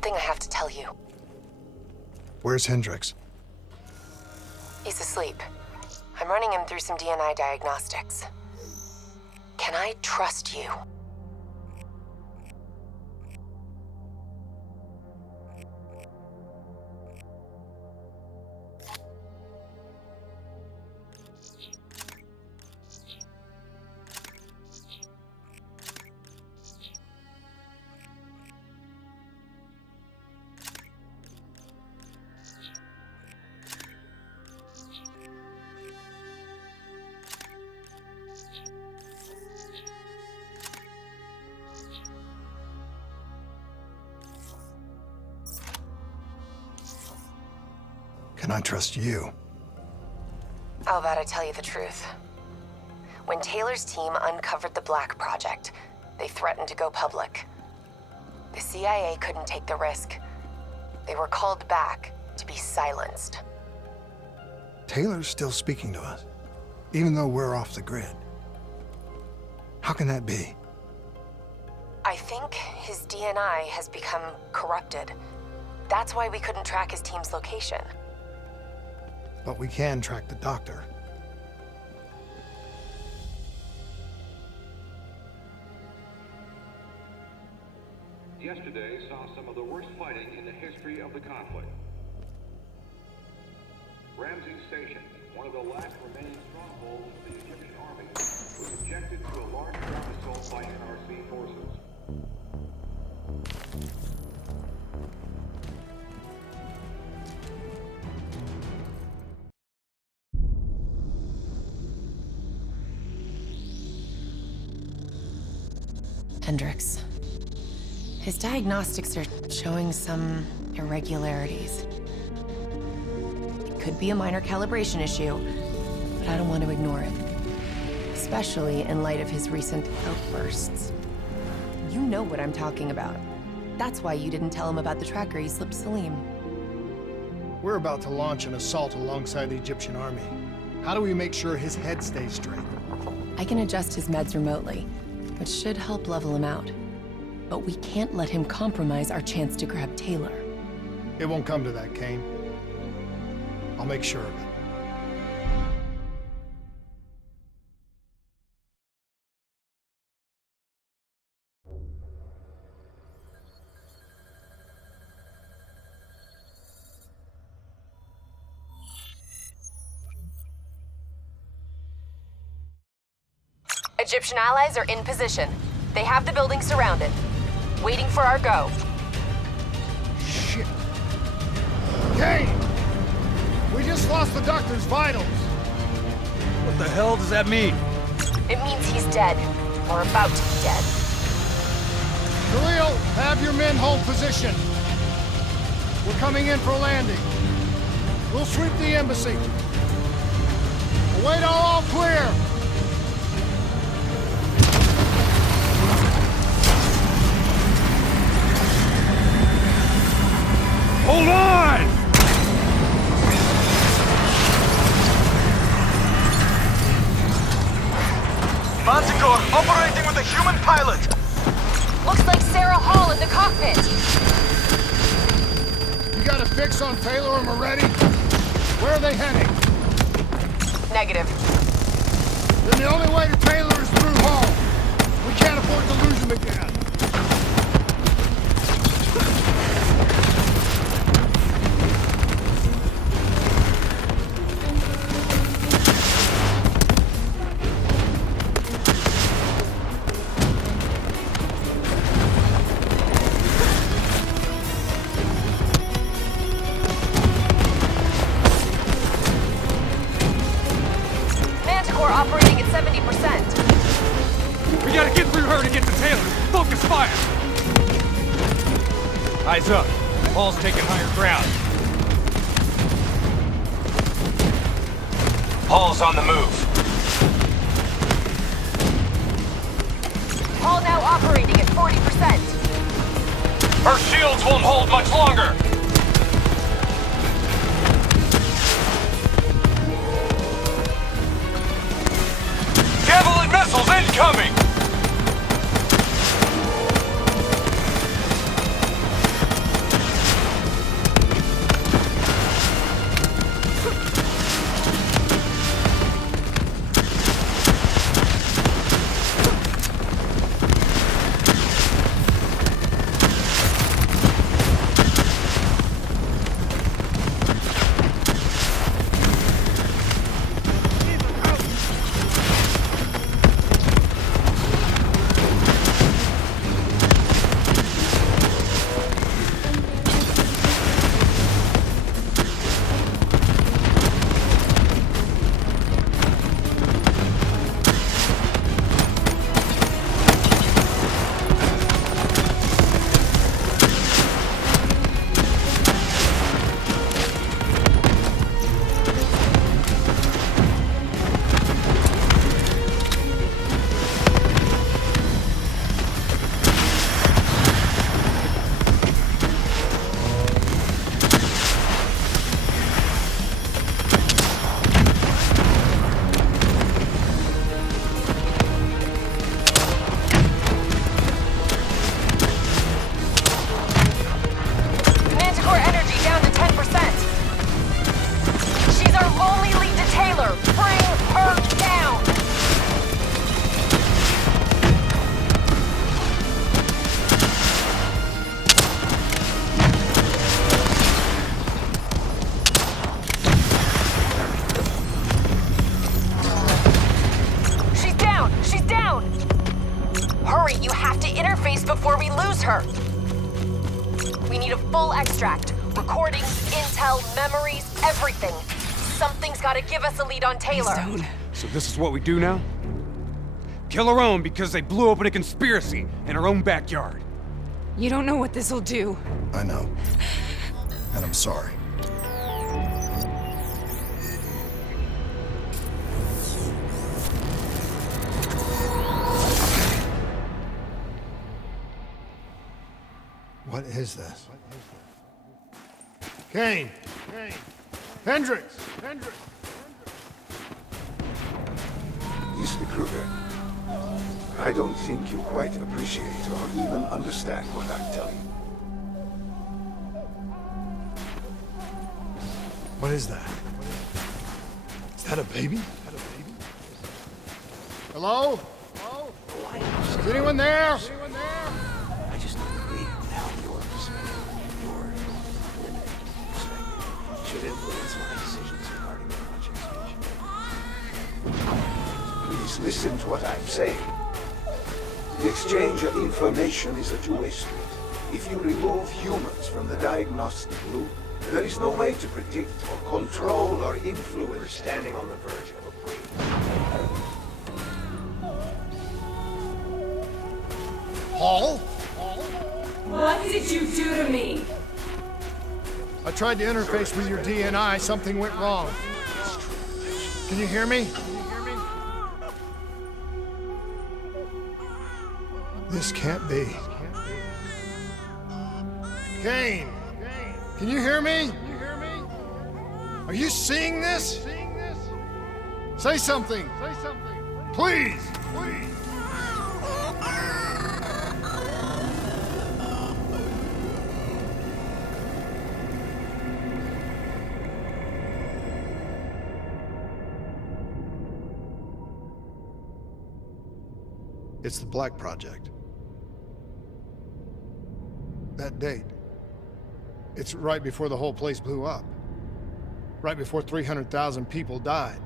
something I have to tell you. Where's Hendricks? He's asleep. I'm running him through some DNA diagnostics. Can I trust you? Can I trust you? How about I tell you the truth? When Taylor's team uncovered the Black Project, they threatened to go public. The CIA couldn't take the risk. They were called back to be silenced. Taylor's still speaking to us, even though we're off the grid. How can that be? I think his DNA has become corrupted. That's why we couldn't track his team's location. But we can track the doctor. Yesterday saw some of the worst fighting in the history of the conflict. Ramsey Station, one of the last remaining strongholds of the Egyptian army, was subjected to a large ground assault by NRC forces. Hendricks. His diagnostics are showing some irregularities. It could be a minor calibration issue, but I don't want to ignore it. Especially in light of his recent outbursts. You know what I'm talking about. That's why you didn't tell him about the tracker he slipped Salim. We're about to launch an assault alongside the Egyptian army. How do we make sure his head stays straight? I can adjust his meds remotely, which should help level him out. But we can't let him compromise our chance to grab Taylor. It won't come to that, Kane. I'll make sure of it. Egyptian allies are in position. They have the building surrounded. Waiting for our go. Shit. Kane! We just lost the doctor's vitals. What the hell does that mean? It means he's dead. Or about to be dead. Khalil, have your men hold position. We're coming in for a landing. We'll sweep the embassy. Await all clear. Hold on! Manticore operating with a human pilot! Looks like Sarah Hall in the cockpit! You got a fix on Taylor and Moretti? Where are they heading? Negative. Then the only way to Taylor is through Hall. We can't afford to lose him again. Operating at 70%. We gotta get through her to get to Taylor. Focus fire! Eyes up. Hall's taking higher ground. Hall's on the move. Hall now operating at 40%. Her shields won't hold much longer. Javelin missiles incoming! interface before we lose her. We need a full extract. Recordings, intel, memories, everything. Something's gotta give us a lead on Taylor. So this is what we do now? Kill our own because they blew open a conspiracy in our own backyard. You don't know what this'll do. I know. And I'm sorry. What is this? Kane! Hendricks! Mr. Kruger, I don't think you quite appreciate or even understand what I'm telling you. What is that? Is that a baby? Hello? Is anyone there? I just agree how your perspective, your limited perspective, should influence my decisions regarding the project's vision. Please listen to what I'm saying. The exchange of information is a two-way street. If you remove humans from the diagnostic loop, there is no way to predict or control or influence standing on the verge of a break. Paul? What did you do to me? I tried to interface with your DNI. Something went wrong. Can you hear me? This can't be. Kane! Can you hear me? Are you seeing this? Say something! Please! It's the Black Project. That date. It's right before the whole place blew up. Right before 300,000 people died.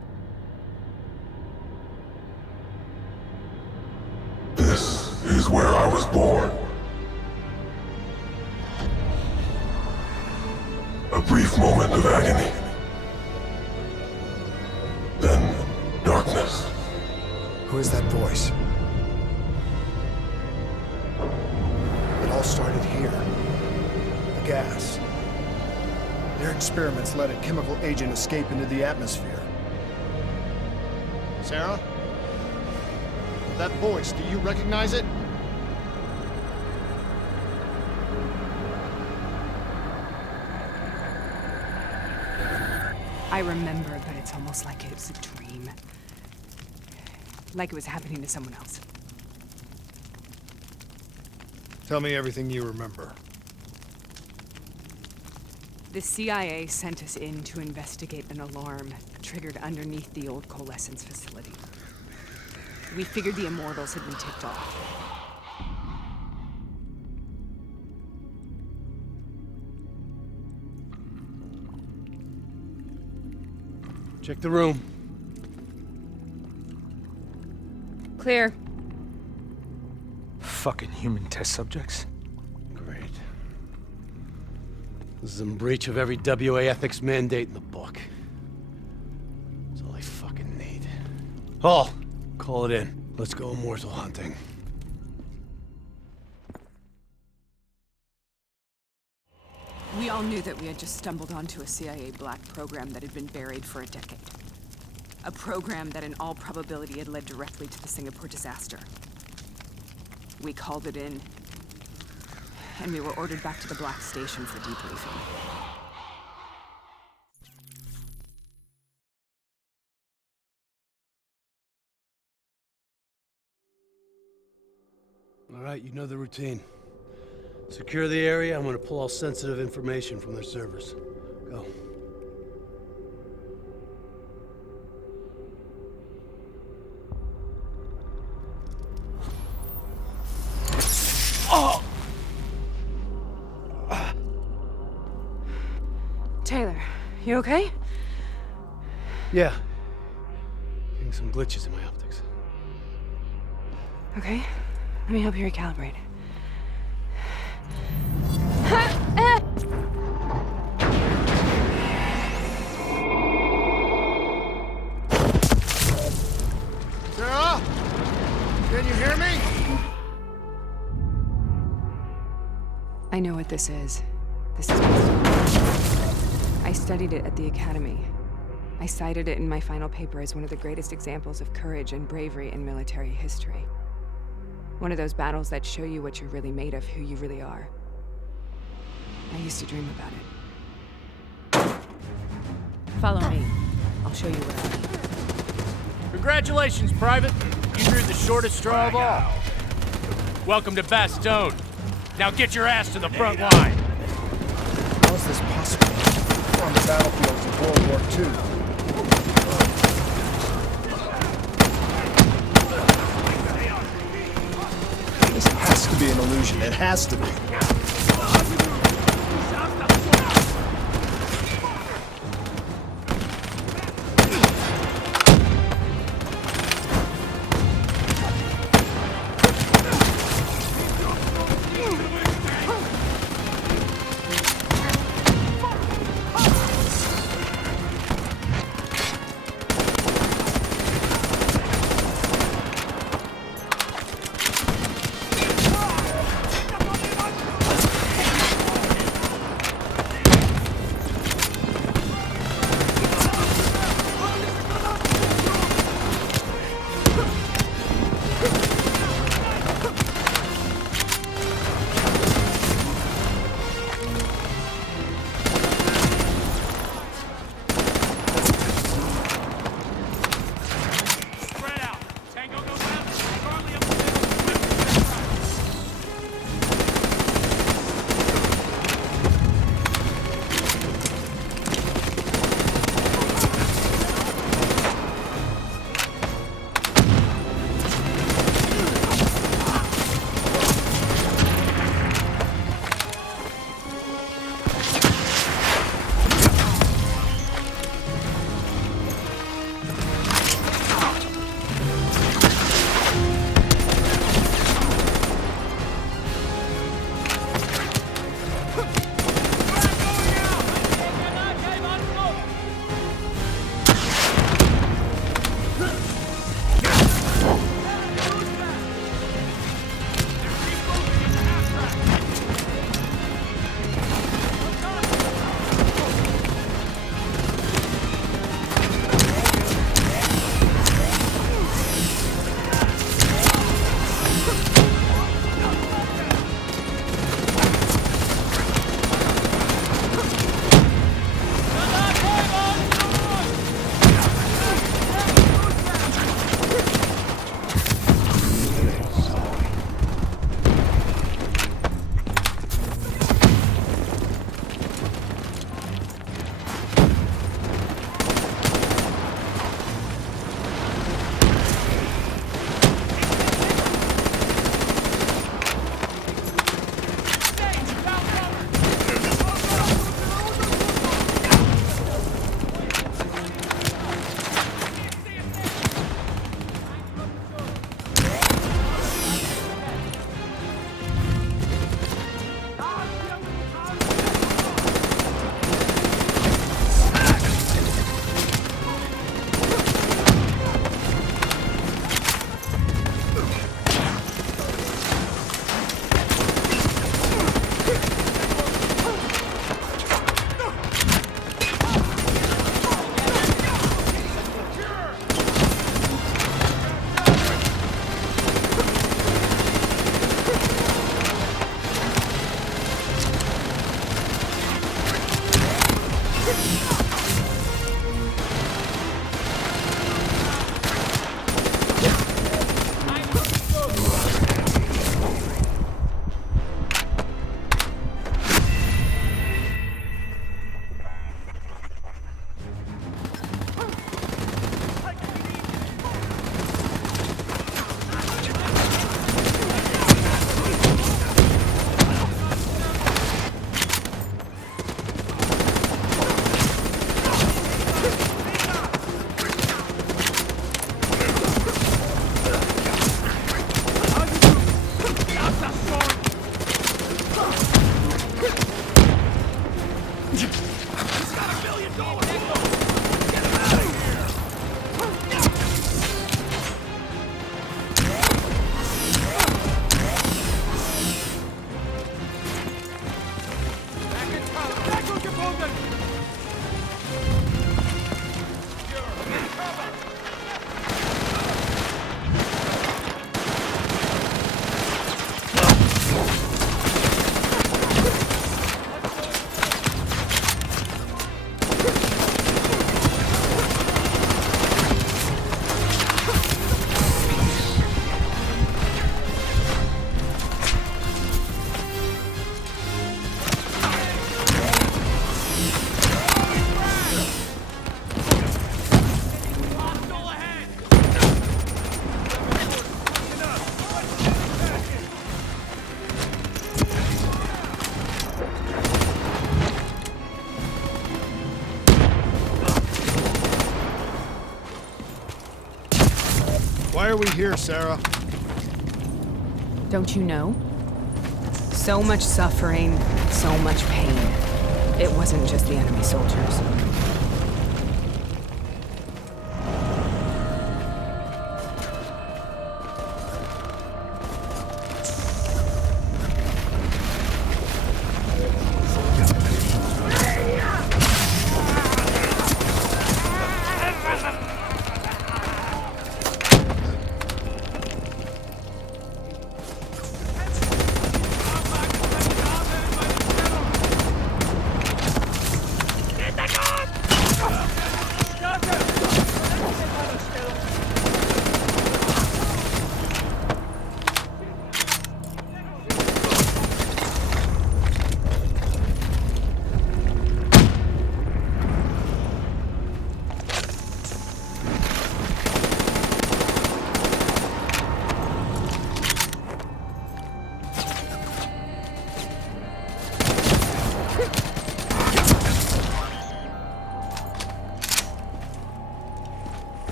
This is where I was born. A brief moment of agony. Then darkness. Who is that voice? It all started here. The gas. Their experiments let a chemical agent escape into the atmosphere. Sarah? That voice, do you recognize it? I remember, but it's almost like it was a dream. Like it was happening to someone else. Tell me everything you remember. The CIA sent us in to investigate an alarm triggered underneath the old coalescence facility. We figured the Immortals had been tipped off. Check the room. Clear. Fucking human test subjects. Great. This is in breach of every WA ethics mandate in the book. That's all I fucking need. Hall, call it in. Let's go immortal hunting. We all knew that we had just stumbled onto a CIA black program that had been buried for a decade. A program that in all probability had led directly to the Singapore disaster. We called it in, and we were ordered back to the Black Station for debriefing. All right, you know the routine. Secure the area. I'm gonna pull all sensitive information from their servers. Go. Oh! Taylor, you okay? Yeah. Getting some glitches in my optics. Okay. Let me help you recalibrate. Sarah? Can you hear me? I know what this is. This is I studied it at the Academy. I cited it in my final paper as one of the greatest examples of courage and bravery in military history. One of those battles that show you what you're really made of, who you really are. I used to dream about it. Follow me. I'll show you what I mean. Congratulations, Private. You drew the shortest straw of all. Welcome to Bastogne. Now get your ass to the front line. How is this possible? We're on the battlefields of World War II. This has to be an illusion. It has to be. are we here, Sarah? Don't you know? So much suffering, so much pain. It wasn't just the enemy soldiers.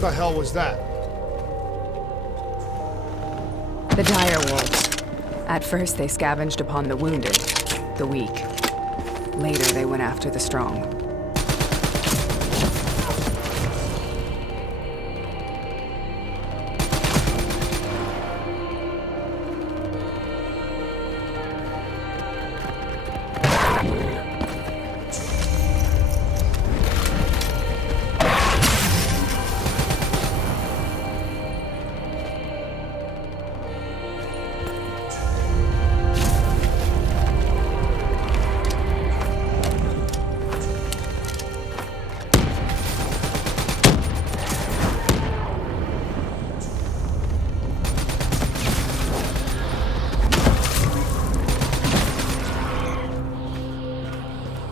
What the hell was that? The dire wolves. At first, they scavenged upon the wounded, the weak. Later, they went after the strong.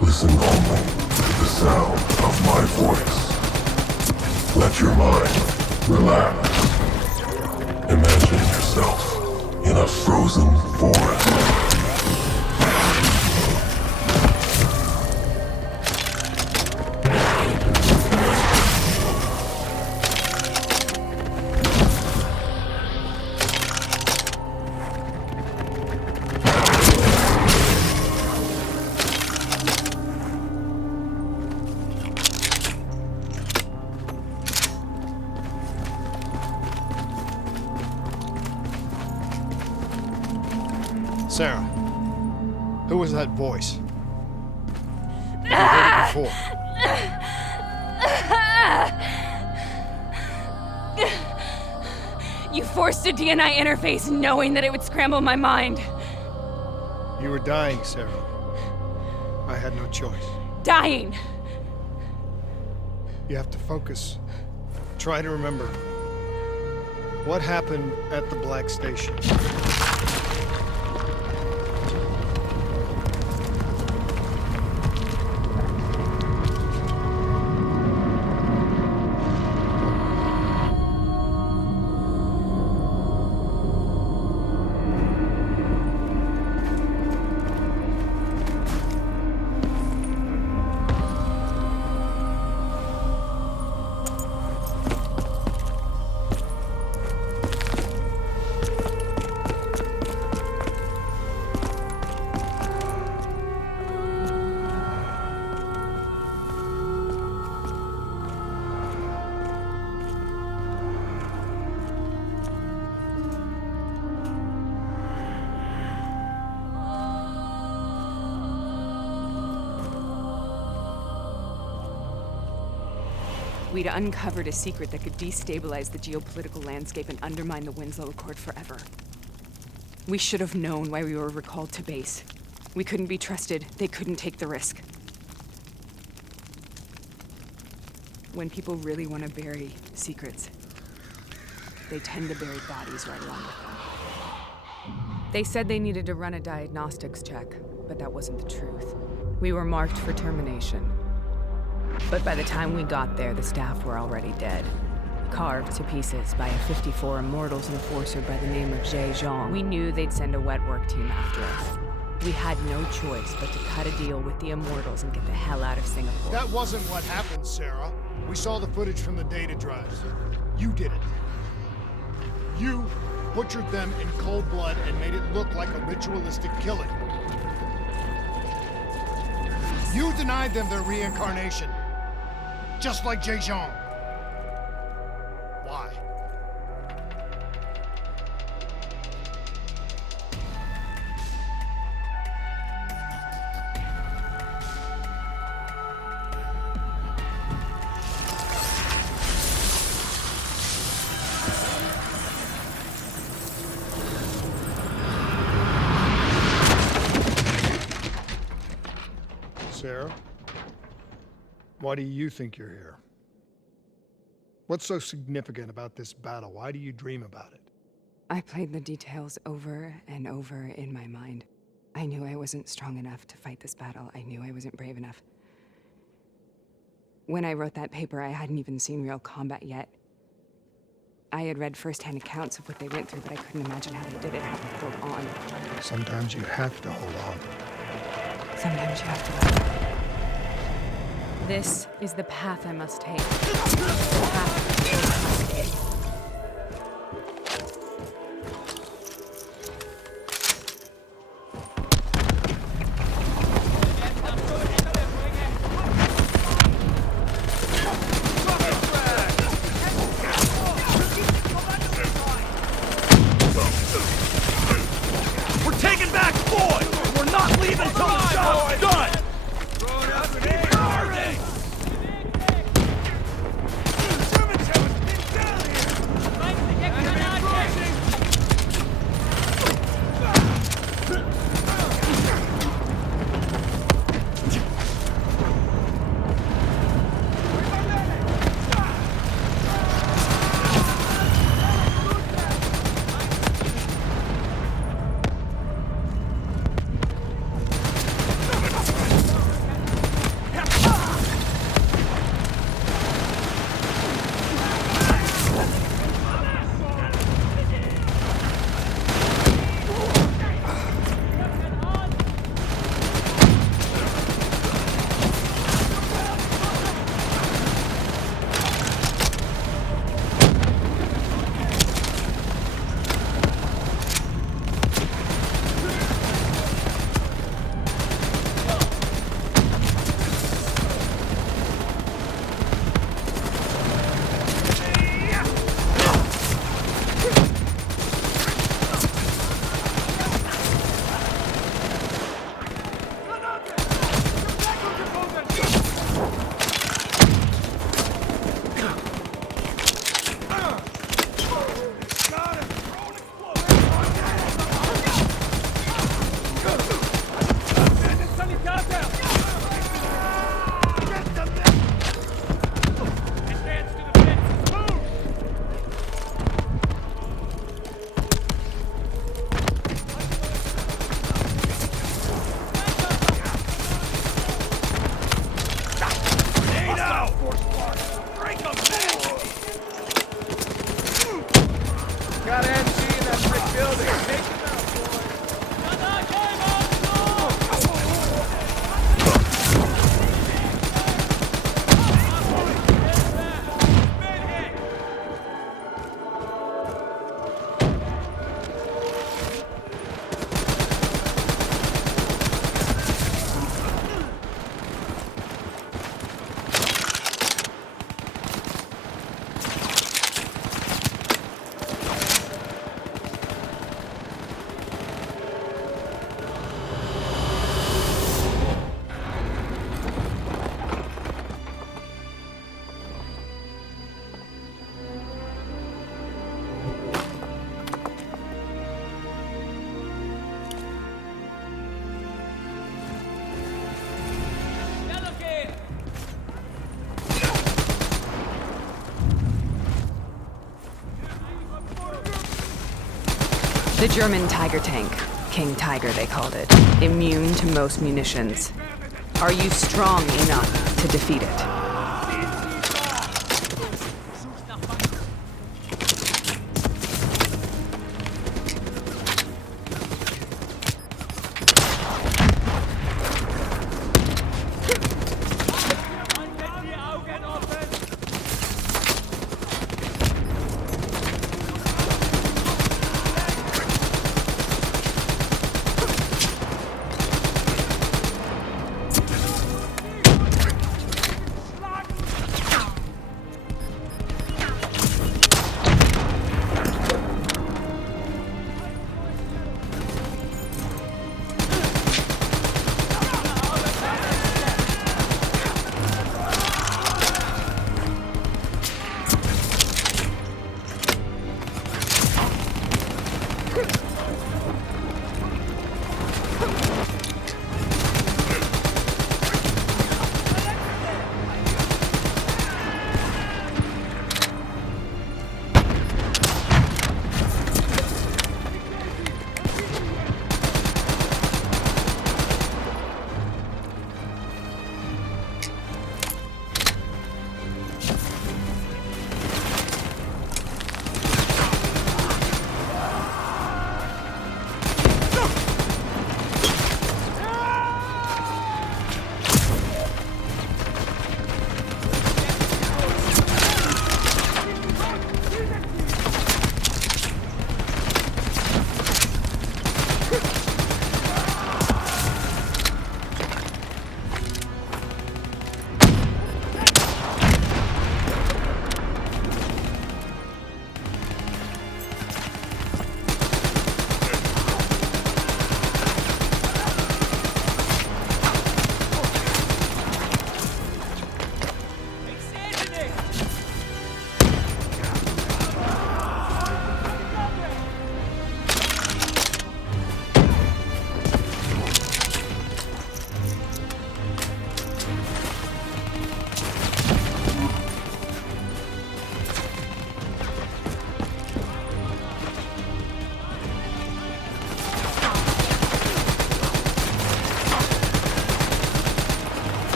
Listen only to the sound of my voice. Let your mind relax. Imagine yourself in a frozen forest. Sarah, who was that voice? Have you heard it before? You forced a DNI interface knowing that it would scramble my mind. You were dying, Sarah. I had no choice. Dying! You have to focus. Try to remember. What happened at the Black Station? We'd uncovered a secret that could destabilize the geopolitical landscape and undermine the Winslow Accord forever. We should have known why we were recalled to base. We couldn't be trusted. They couldn't take the risk. When people really want to bury secrets, they tend to bury bodies right along with them. They said they needed to run a diagnostics check, but that wasn't the truth. We were marked for termination. But by the time we got there, the staff were already dead. Carved to pieces by a 54 Immortals enforcer by the name of Jay Zhang. We knew they'd send a wet work team after us. We had no choice but to cut a deal with the Immortals and get the hell out of Singapore. That wasn't what happened, Sarah. We saw the footage from the data drives. You did it. You butchered them in cold blood and made it look like a ritualistic killing. You denied them their reincarnation. Just like Jay Zhang. Why? Sarah? Why do you think you're here? What's so significant about this battle? Why do you dream about it? I played the details over and over in my mind. I knew I wasn't strong enough to fight this battle. I knew I wasn't brave enough. When I wrote that paper, I hadn't even seen real combat yet. I had read firsthand accounts of what they went through, but I couldn't imagine how they did it, how they held on. Sometimes you have to hold on. Sometimes you have to let go. This is the path I must take. The path to custody. We're taking back Floyd! We're not leaving until the job's done! The German Tiger tank. King Tiger, they called it. Immune to most munitions. Are you strong enough to defeat it?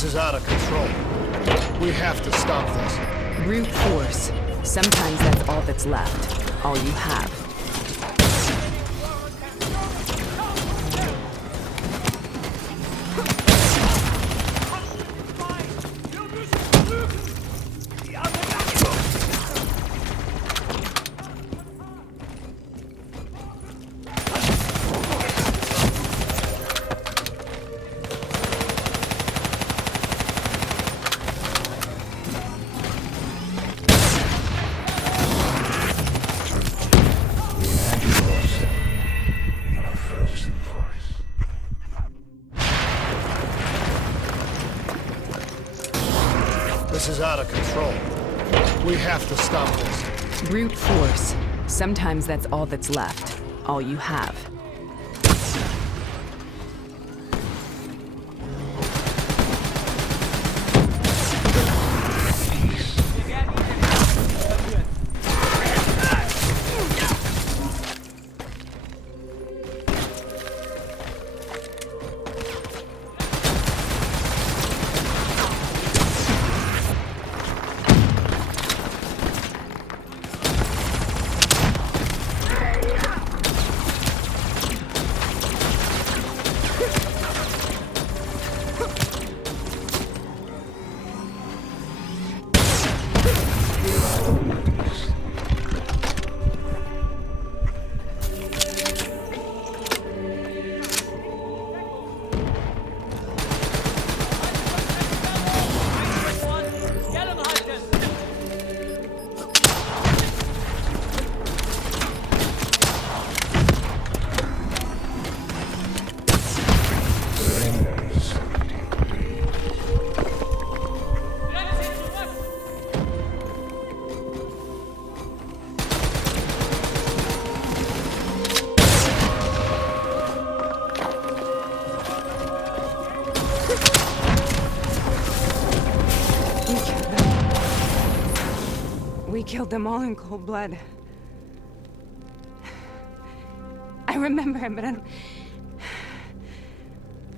This is out of control. We have to stop this. Brute force. Sometimes that's all that's left. All you have. This is out of control. We have to stop this. Brute force. Sometimes that's all that's left. All you have. We killed them all in cold blood. I remember it, but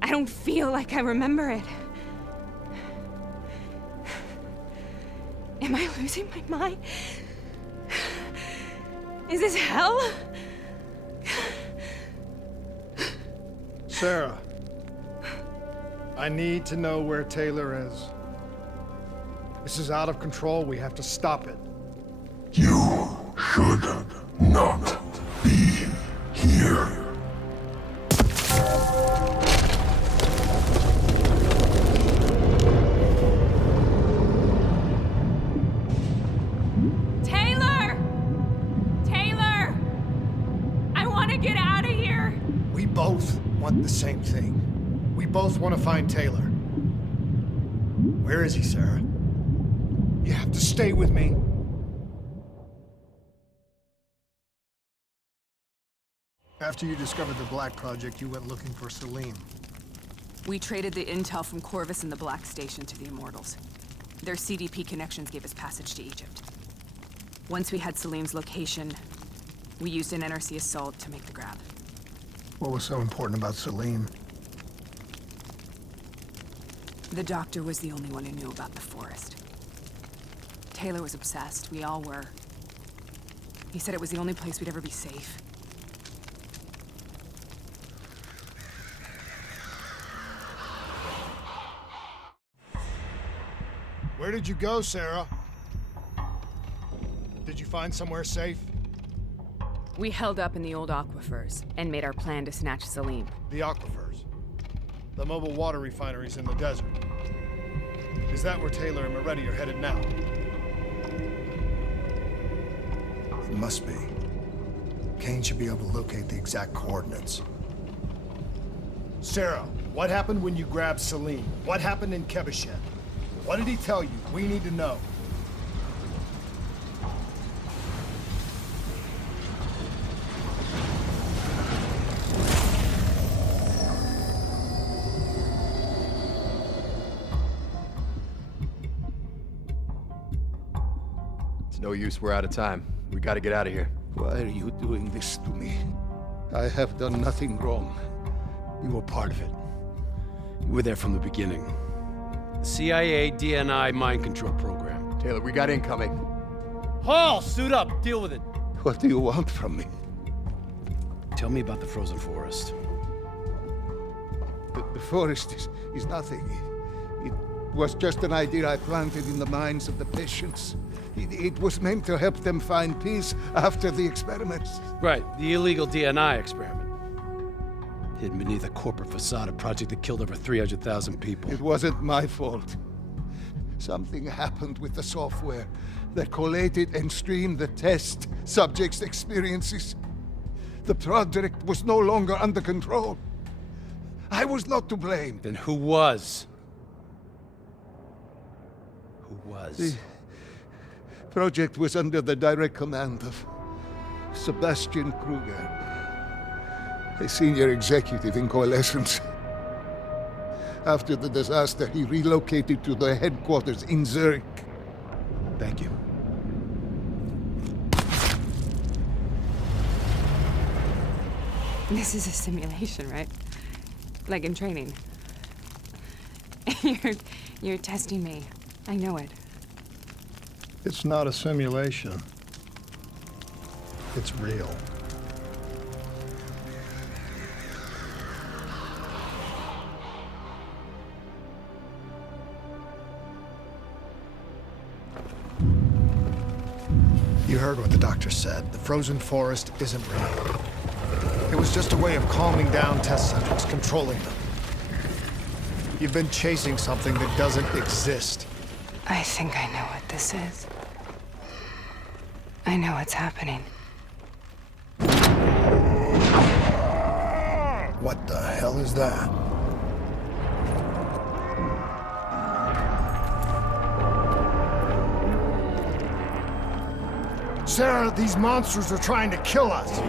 I don't feel like I remember it. Am I losing my mind? Is this hell? Sarah, I need to know where Taylor is. This is out of control. We have to stop it. You should not be here. Taylor! Taylor! I want to get out of here! We both want the same thing. We both want to find Taylor. Where is he, Sarah? You have to stay with me. After you discovered the Black Project, you went looking for Salim. We traded the intel from Corvus and the Black Station to the Immortals. Their CDP connections gave us passage to Egypt. Once we had Salim's location, we used an NRC assault to make the grab. What was so important about Salim? The doctor was the only one who knew about the forest. Taylor was obsessed. We all were. He said it was the only place we'd ever be safe. Where did you go, Sarah? Did you find somewhere safe? We held up in the old aquifers and made our plan to snatch Salim. The aquifers. The mobile water refineries in the desert. Is that where Taylor and Moretti are headed now? It must be. Kane should be able to locate the exact coordinates. Sarah, what happened when you grabbed Salim? What happened in Kebashet? What did he tell you? We need to know. It's no use, we're out of time. We gotta get out of here. Why are you doing this to me? I have done nothing wrong. You were part of it. You were there from the beginning. The CIA DNI mind control program. Taylor, we got incoming. Hall, suit up. Deal with it. What do you want from me? Tell me about the frozen forest. The forest is nothing. It was just an idea I planted in the minds of the patients. It was meant to help them find peace after the experiments. Right, the illegal DNI experiment. Hidden beneath a corporate facade, a project that killed over 300,000 people. It wasn't my fault. Something happened with the software that collated and streamed the test subjects' experiences. The project was no longer under control. I was not to blame. Then who was? Who was? The project was under the direct command of Sebastian Kruger, a senior executive in Coalescence. After the disaster, he relocated to the headquarters in Zurich. Thank you. This is a simulation, right? Like in training. You're testing me. I know it. It's not a simulation. It's real. You heard what the doctor said. The frozen forest isn't real. It was just a way of calming down test subjects, controlling them. You've been chasing something that doesn't exist. I think I know what this is. I know what's happening. What the hell is that? Sarah, these monsters are trying to kill us.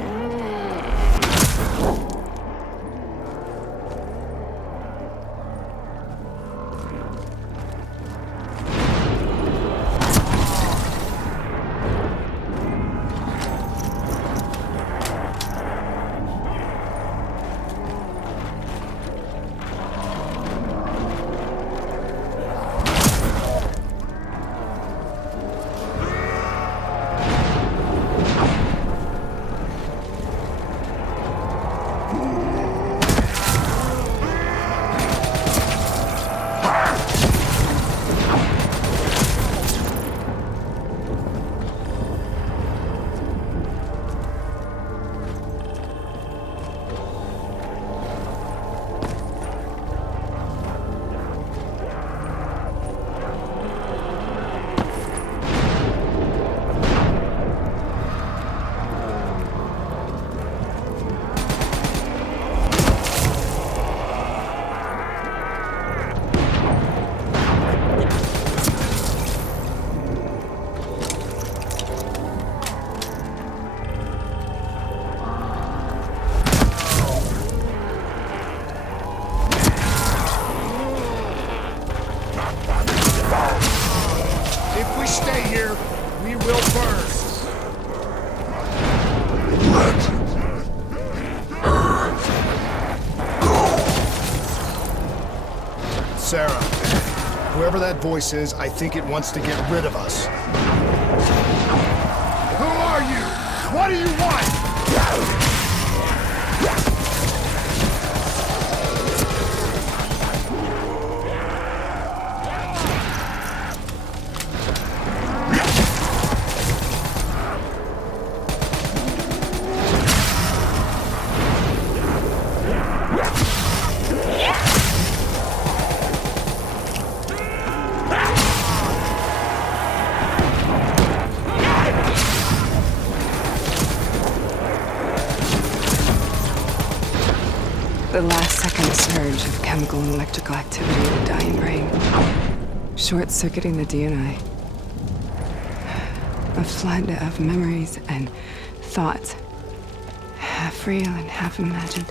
Whatever that voice is, I think it wants to get rid of us. Who are you? What do you want? The last second surge of chemical and electrical activity in the dying brain. Short-circuiting the DNA. A flood of memories and thoughts. Half real and half imagined.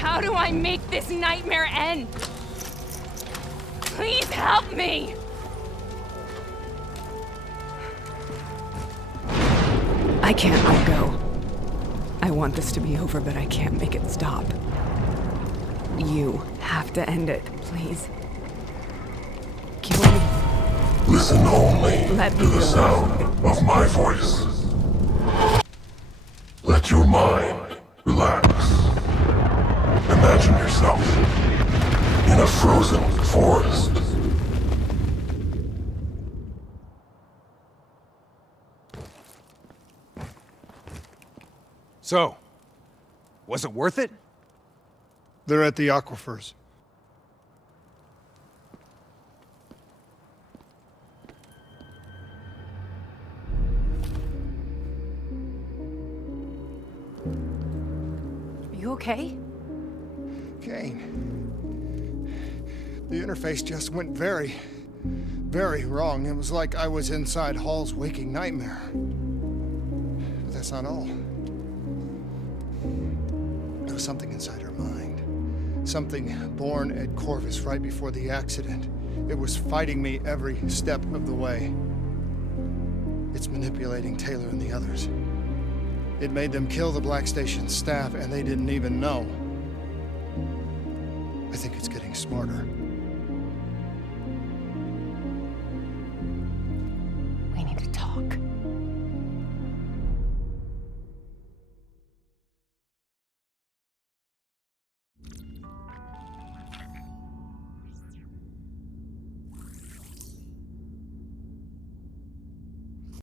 How do I make this nightmare end? Please help me! I can't let go. I want this to be over, but I can't make it stop. You have to end it, please. Kill me. Listen only Let to me the go. sound of my voice. Let your mind relax. Imagine yourself in a frozen forest. So, was it worth it? They're at the aquifers. Are you okay? Kane. The interface just went very, very wrong. It was like I was inside Hall's waking nightmare. But that's not all. There was something inside her mind. Something born at Corvus right before the accident. It was fighting me every step of the way. It's manipulating Taylor and the others. It made them kill the Black Station staff, and they didn't even know. I think it's getting smarter.